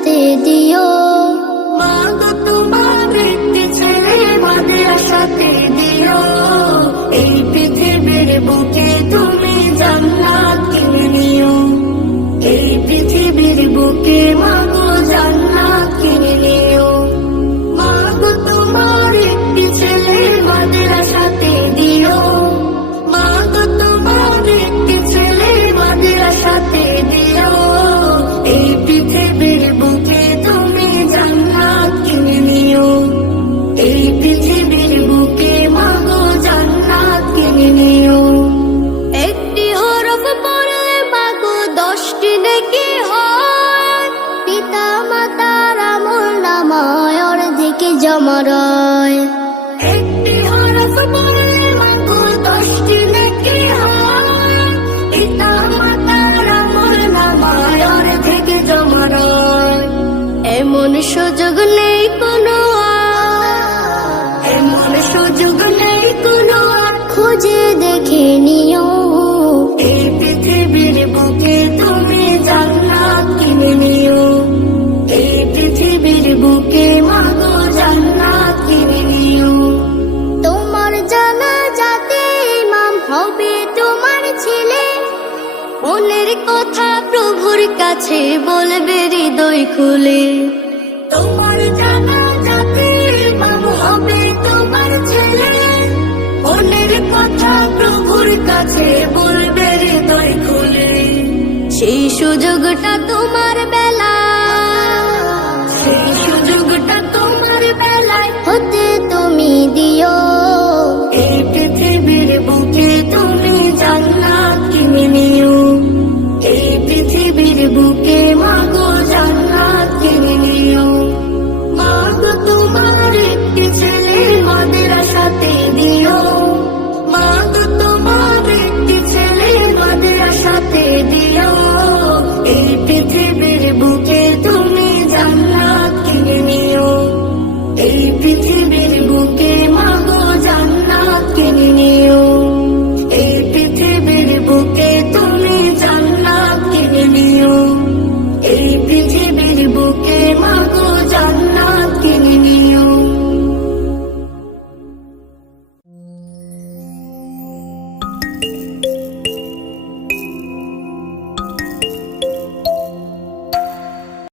সাথে দিও। মা গো তোমার একটি ছেলে মাদ্রাসাতে দিও। এই পৃথিবীর বুকে তুমি জান্নাত কিনে নিও। এই পৃথিবীর বুকে মা গো জান্নাত কিনে নিও। মা গো তোমার একটি ছেলে মাদ্রাসাতে দিও। মা গো তোমার একটি ছেলে মাদ্রাসাতে দিও। এই পৃথিবীর বুকে তুমি জান্নাত কিনে নিও। এই পৃথিবীর বুকে মা গো জান্নাত কিনে নিও। একটি হরফ পড়লে মাগো 10টি নেকি হয়। পিতা মাতার আমল নামায় অর্ধেক জমা রয়। একটি হরফ পড়লে মাগো 10টি নেকি হয়। পিতা মাতার আমল নামায় অর্ধেক জমা রয়। এমন সুযোগ নেই কোনো এমন সুযোগ নেই কোনো আর। খুঁজে দেখে নিও। এই পৃথিবীর বুকে তুমি জান্নাত কিনে নিও। এই পৃথিবীর বুকে মা গো জান্নাত কিনে নিও। তোমার জানাজাতে ইমাম হবে তোমার ছেলে। মনের কথা প্রভুর কাছে বলবে হৃদয় খুলে। তোমার জানাজাতে ইমাম হবে তোমার ছেলে। মনের কথা প্রভুর কাছে বলবে হৃদয় খুলে। সেই সুযোগটা তোমার